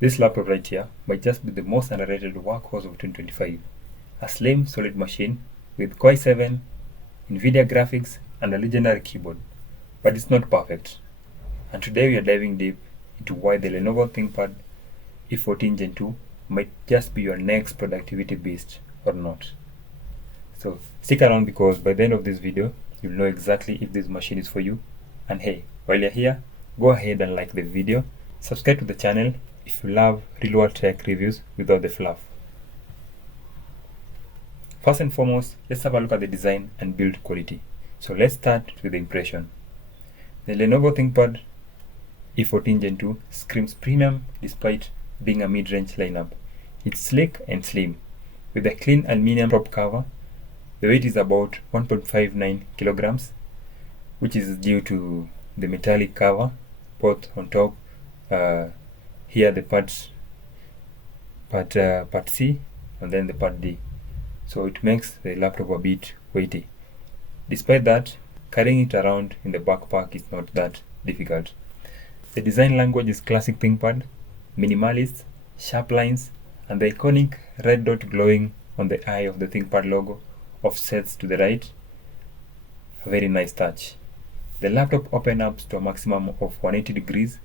This laptop right here might just be the most underrated workhorse of 2025. A slim, solid machine with Core i7, NVIDIA graphics, and a legendary keyboard. But it's not perfect. And today we are diving deep into why the Lenovo ThinkPad E14 Gen 2 might just be your next productivity beast or not. So stick around, because by the end of this video, you'll know exactly if this machine is for you. And hey, while you're here, go ahead and like the video, subscribe to the channel if you love real-world tech reviews without the fluff. First and foremost, let's have a look at the design and build quality. So let's start with the impression. The Lenovo ThinkPad E14 Gen 2 screams premium despite being a mid-range lineup. It's sleek and slim, with a clean aluminum top cover. The weight is about 1.59 kilograms, which is due to the metallic cover, both on top, here the part C, and then the part D. So it makes the laptop a bit weighty. Despite that, carrying it around in the backpack is not that difficult. The design language is classic ThinkPad, minimalist, sharp lines, and the iconic red dot glowing on the eye of the ThinkPad logo offsets to the right. A very nice touch. The laptop opens up to a maximum of 180 degrees,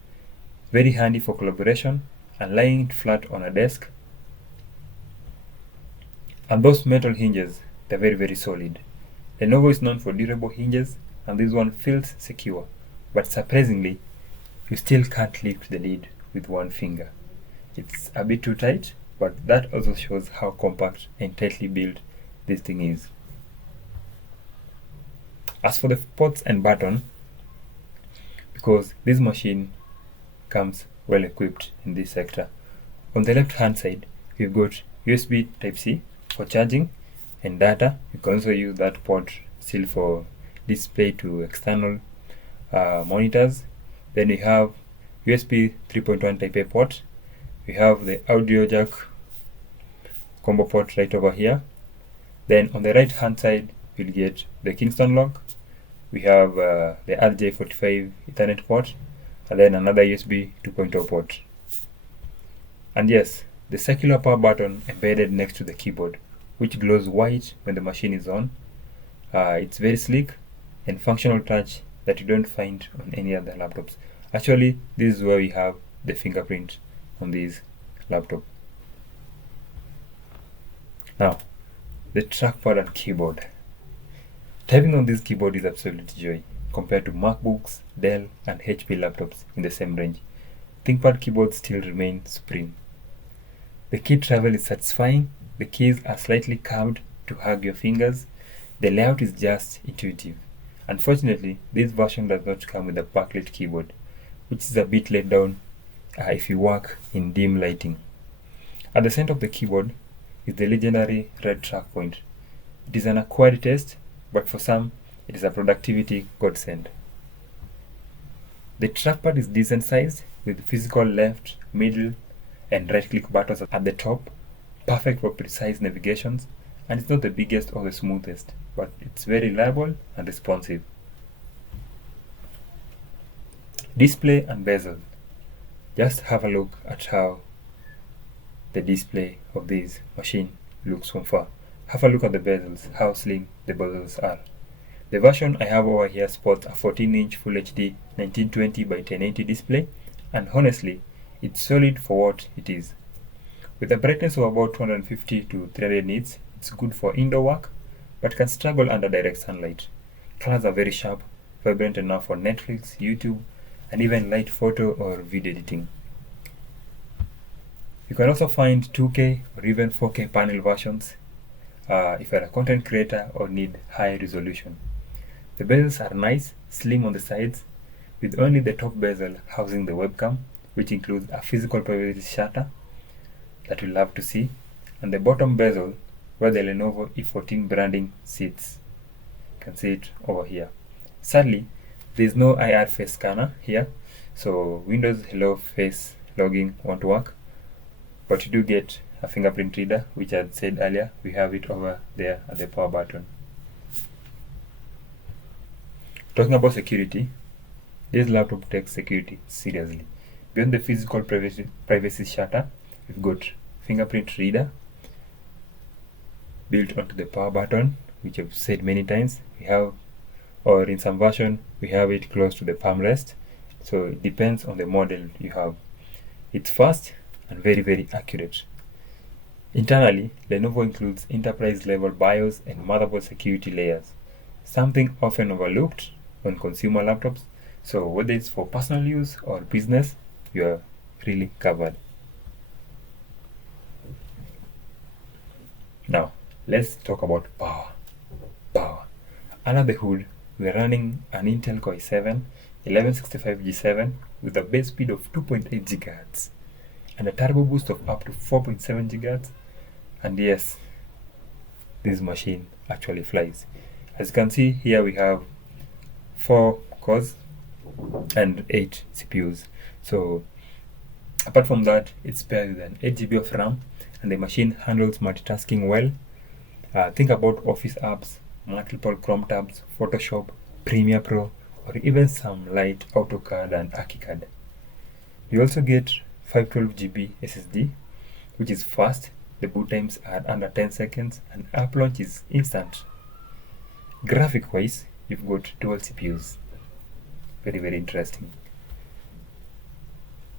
very handy for collaboration and lying it flat on a desk. And those metal hinges, they're very solid. Lenovo is known for durable hinges, and this one feels secure, but surprisingly, you still can't lift the lid with one finger. It's a bit too tight, but that also shows how compact and tightly built this thing is. As for the ports and button, because this machine comes well equipped in this sector. On the left hand side, we've got USB Type-C for charging and data. You can also use that port still for display to external monitors. Then we have USB 3.1 Type-A port. We have the audio jack combo port right over here. Then on the right hand side, you'll get the Kingston lock. We have the RJ45 Ethernet port, and then another USB 2.0 port. And yes, the circular power button embedded next to the keyboard, which glows white when the machine is on. It's very sleek and functional touch that you don't find on any other laptops. Actually, this is where we have the fingerprint on this laptop. Now, the trackpad and keyboard. Typing on this keyboard is absolute joy compared to MacBooks, Dell, and HP laptops in the same range. ThinkPad keyboards still remain supreme. The key travel is satisfying. The keys are slightly curved to hug your fingers. The layout is just intuitive. Unfortunately, this version does not come with a backlit keyboard, which is a bit let down if you work in dim lighting. At the center of the keyboard is the legendary red track point. It is an acquired taste, but for some, it is a productivity godsend. The trackpad is decent sized, with physical left, middle, and right click buttons at the top, perfect for precise navigations, and it's not the biggest or the smoothest, but it's very reliable and responsive. Display and bezel. Just have a look at how the display of this machine looks from far. Have a look at the bezels, how slim the bezels are. The version I have over here sports a 14-inch Full HD 1920 by 1080 display, and honestly, it's solid for what it is. With a brightness of about 250 to 300 nits, it's good for indoor work, but can struggle under direct sunlight. Colors are very sharp, vibrant enough for Netflix, YouTube, and even light photo or video editing. You can also find 2K or even 4K panel versions if you're a content creator or need high resolution. The bezels are nice, slim on the sides, with only the top bezel housing the webcam, which includes a physical privacy shutter that you'll love to see, and the bottom bezel where the Lenovo E14 branding sits. You can see it over here. Sadly, there is no IR face scanner here, so Windows Hello Face logging won't work, but you do get a fingerprint reader, which I had said earlier. We have it over there at the power button. Talking about security, this laptop takes security seriously. Beyond the physical privacy shutter, we've got fingerprint reader built onto the power button, which I've said many times. We have, or in some version, we have it close to the palm rest. So it depends on the model you have. It's fast and very accurate. Internally, Lenovo includes enterprise-level BIOS and motherboard security layers, something often overlooked on consumer laptops. So whether it's for personal use or business, you are really covered. Now, let's talk about power. Under the hood, we are running an Intel Core i7 1165G7 with a base speed of 2.8 GHz and a turbo boost of up to 4.7 GHz. And yes, this machine actually flies. As you can see here, we have 4 cores and 8 CPUs. So apart from that, it's paired with an 8 GB of RAM, and the machine handles multitasking well. Think about Office apps, multiple Chrome tabs, Photoshop, Premiere Pro, or even some light AutoCAD and ArchiCAD. You also get 512 GB SSD, which is fast. The boot times are under 10 seconds and app launch is instant. Graphic wise, you've got dual CPUs. Very interesting.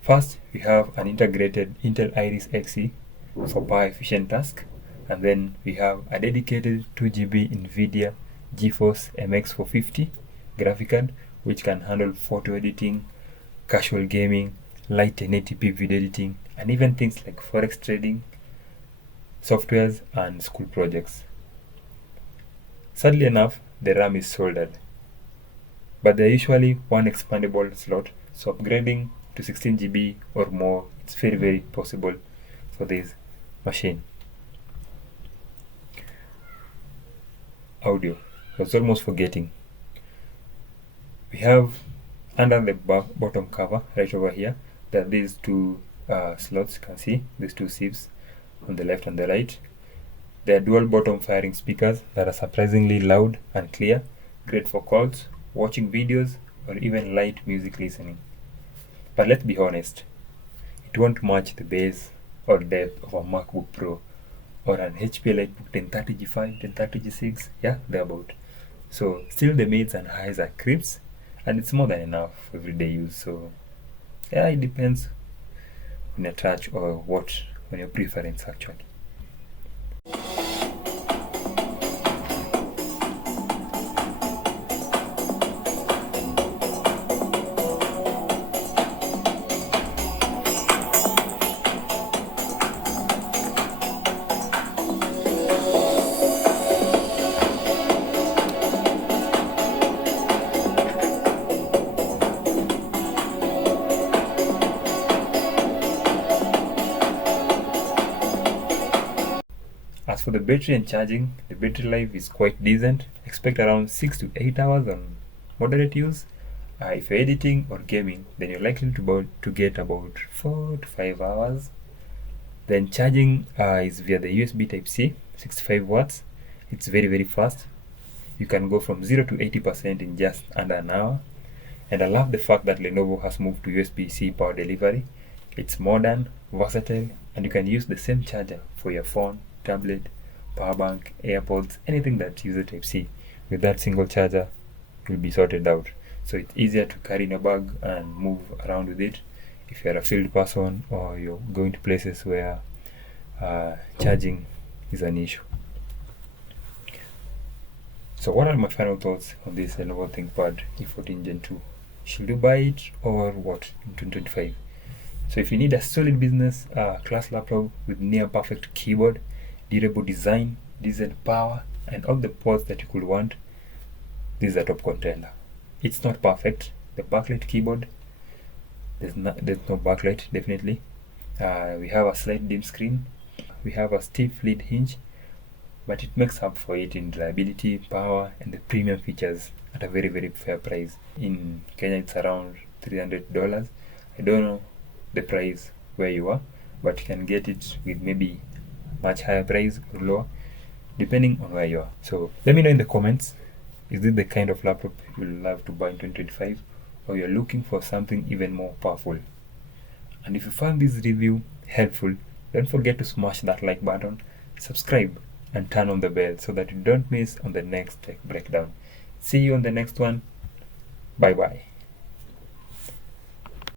First, we have an integrated Intel Iris Xe for power efficient tasks, and then we have a dedicated 2 GB NVIDIA GeForce MX 450 graphic card, which can handle photo editing, casual gaming, light 1080p video editing, and even things like forex trading, softwares, and school projects. Sadly enough, the RAM is soldered, but there is usually one expandable slot, so upgrading to 16 GB or more, it's very possible for this machine. Audio, I was almost forgetting. We have under the bottom cover right over here, there are these two slots. You can see these two sieves on the left and the right. They are dual bottom firing speakers that are surprisingly loud and clear, great for calls, watching videos, or even light music listening. But let's be honest, it won't match the bass or depth of a MacBook Pro or an HP EliteBook 1030G5, 1030G6, yeah, thereabout. So still the mids and highs are crisp, and it's more than enough for everyday use. So yeah, it depends on your touch or what on your preference actually. As for the battery and charging, the battery life is quite decent. Expect around 6 to 8 hours on moderate use. If you're editing or gaming, then you're likely to get about 4 to 5 hours. Then charging is via the USB Type-C, 65 watts. It's very fast. You can go from 0 to 80% in just under an hour. And I love the fact that Lenovo has moved to USB-C power delivery. It's modern, versatile, and you can use the same charger for your phone, tablet, power bank, AirPods, anything that uses Type-C. With that single charger, you'll be sorted out. So it's easier to carry in a bag and move around with it if you're a field person or you're going to places where charging is an issue. So what are my final thoughts on this Lenovo ThinkPad E14 Gen 2? Should you buy it or what in 2025? So if you need a solid business class laptop with near perfect keyboard, durable design, decent power, and all the ports that you could want, this is a top contender. It's not perfect. The backlight keyboard, there's no backlight, definitely. We have a slight dim screen. We have a stiff lid hinge, but it makes up for it in reliability, power, and the premium features at a very fair price. In Kenya, it's around $300. I don't know the price where you are, but you can get it with maybe much higher price or lower, depending on where you are. So let me know in the comments, is this the kind of laptop you'll love to buy in 2025, or you're looking for something even more powerful? And if you found this review helpful, don't forget to smash that like button, subscribe, and turn on the bell so that you don't miss on the next tech breakdown. See you on the next one. Bye bye.